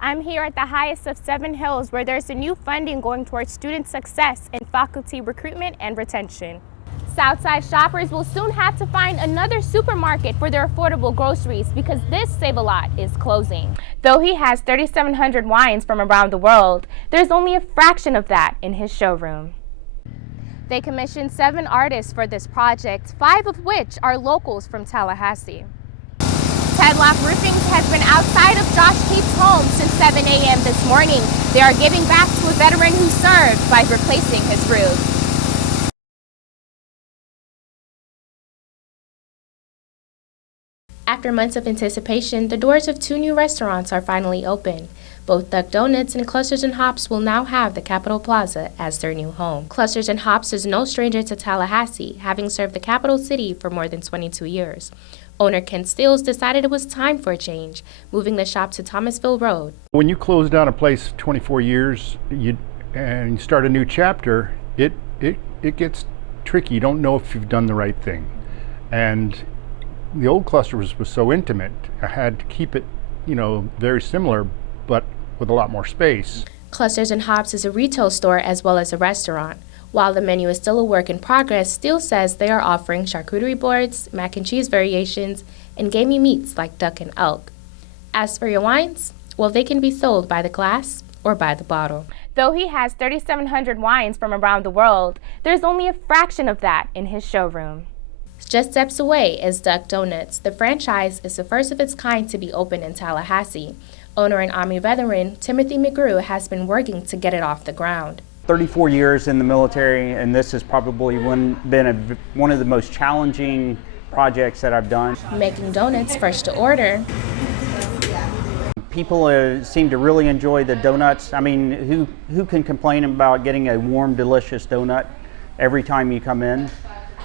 I'm here at the highest of 7 hills where there's a new funding going towards student success and faculty recruitment and retention. Southside shoppers will soon have to find another supermarket for their affordable groceries because this Save-A-Lot is closing. Though he has 3,700 wines from around the world, there's only a fraction of that in his showroom. They commissioned 7 artists for this project, 5 of which are locals from Tallahassee. Tedlock Roofing has been outside of Josh Keith's home since 7 a.m. this morning. They are giving back to a veteran who served by replacing his roof. After months of anticipation, the doors of 2 new restaurants are finally open. Both Duck Donuts and Clusters and Hops will now have the Capitol Plaza as their new home. Clusters and Hops is no stranger to Tallahassee, having served the capital city for more than 22 years. Owner Ken Stills decided it was time for a change, moving the shop to Thomasville Road. When you close down a place 24 years and you start a new chapter, it gets tricky. You don't know if you've done the right thing. And the old cluster was so intimate. I had to keep it, very similar, but with a lot more space. Clusters and Hops is a retail store as well as a restaurant. While the menu is still a work in progress, Steele says they are offering charcuterie boards, mac and cheese variations, and gamey meats like duck and elk. As for your wines, well, they can be sold by the glass or by the bottle. Though he has 3,700 wines from around the world, there's only a fraction of that in his showroom. Just steps away is Duck Donuts. The franchise is the first of its kind to be opened in Tallahassee. Owner and Army veteran Timothy McGrew has been working to get it off the ground. 34 years in the military, and this has probably been one of the most challenging projects that I've done. Making donuts first to order. People seem to really enjoy the donuts. I mean, who can complain about getting a warm, delicious donut every time you come in?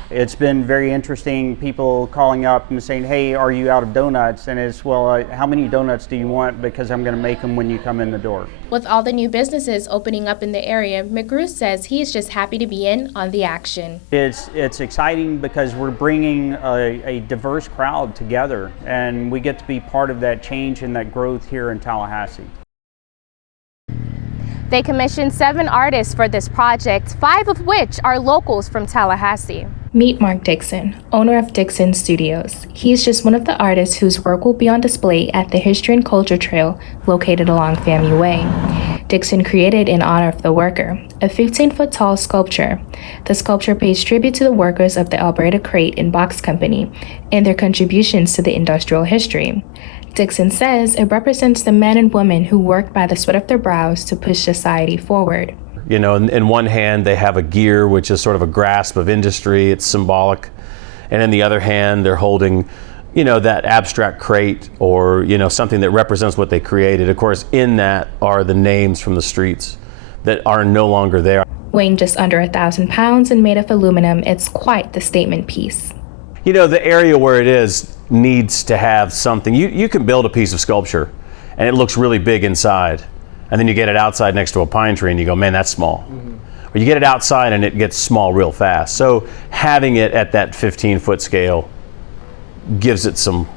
It's been very interesting, people calling up and saying, hey, are you out of donuts? And it's, well, how many donuts do you want? Because I'm going to make them when you come in the door. With all the new businesses opening up in the area, McGrew says he's just happy to be in on the action. It's exciting because we're bringing a diverse crowd together, and we get to be part of that change and that growth here in Tallahassee. They commissioned 7 artists for this project, 5 of which are locals from Tallahassee. Meet Mark Dixon, owner of Dixon Studios. He's just one of the artists whose work will be on display at the History and Culture Trail located along FAMU Way. Dixon created in honor of the worker, a 15-foot-tall sculpture. The sculpture pays tribute to the workers of the Alberta Crate and Box Company and their contributions to the industrial history. Dixon says it represents the men and women who worked by the sweat of their brows to push society forward. In one hand they have a gear, which is sort of a grasp of industry, it's symbolic. And in the other hand, they're holding, that abstract crate or, something that represents what they created. Of course, in that are the names from the streets that are no longer there. Weighing just under 1,000 pounds and made of aluminum, it's quite the statement piece. The area where it is needs to have something. You can build a piece of sculpture and it looks really big inside. And then you get it outside next to a pine tree and you go, man, that's small. Mm-hmm. Or you get it outside and it gets small real fast. So having it at that 15-foot scale gives it some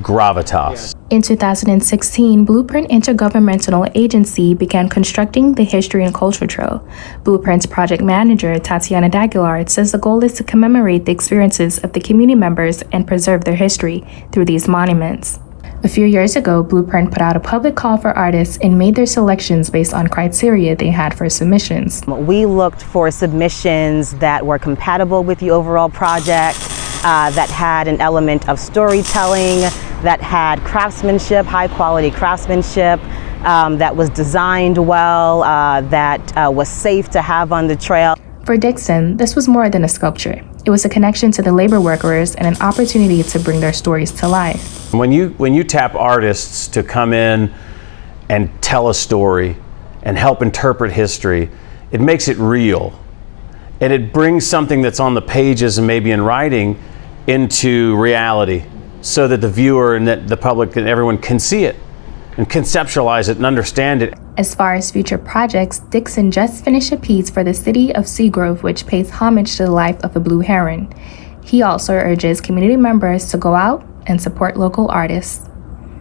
gravitas. In 2016, Blueprint Intergovernmental Agency began constructing the History and Culture Trail. Blueprint's project manager, Tatiana Daguillard, says the goal is to commemorate the experiences of the community members and preserve their history through these monuments. A few years ago, Blueprint put out a public call for artists and made their selections based on criteria they had for submissions. We looked for submissions that were compatible with the overall project, that had an element of storytelling, that had craftsmanship, high quality craftsmanship, that was designed well, that was safe to have on the trail. For Dixon, this was more than a sculpture. It was a connection to the labor workers and an opportunity to bring their stories to life. When you tap artists to come in and tell a story and help interpret history, it makes it real. And it brings something that's on the pages and maybe in writing into reality so that the viewer and that the public and everyone can see it and conceptualize it and understand it. As far as future projects, Dixon just finished a piece for the city of Seagrove, which pays homage to the life of a blue heron. He also urges community members to go out and support local artists.